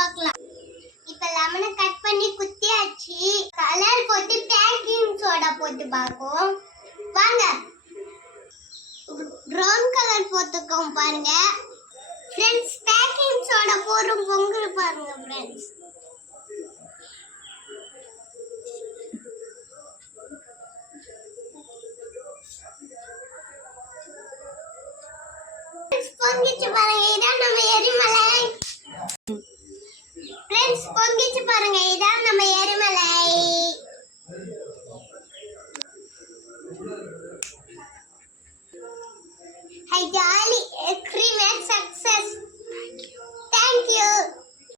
பார்க்கலாம். இப்ப லெமனை கட் பண்ணி குத்தியாச்சு. கலர் போட்டு பேக்கிங் சோடா போட்டு பார்ப்போம். வாங்க. ப்ரௌன் கலர் போட்டுக்கோம் பாருங்க. ஃப்ரெண்ட்ஸ் பேக்கிங் சோடா போடும் பொங்கல் பாருங்க ஃப்ரெண்ட்ஸ். பொங்கிச்சு பாருங்க, இதான் நம்ம எரிமலை. ஃப்ரெண்ட்ஸ் பொங்கிச்சு பாருங்க, இதான் நம்ம எரிமலை. Hi jolly, extreme success.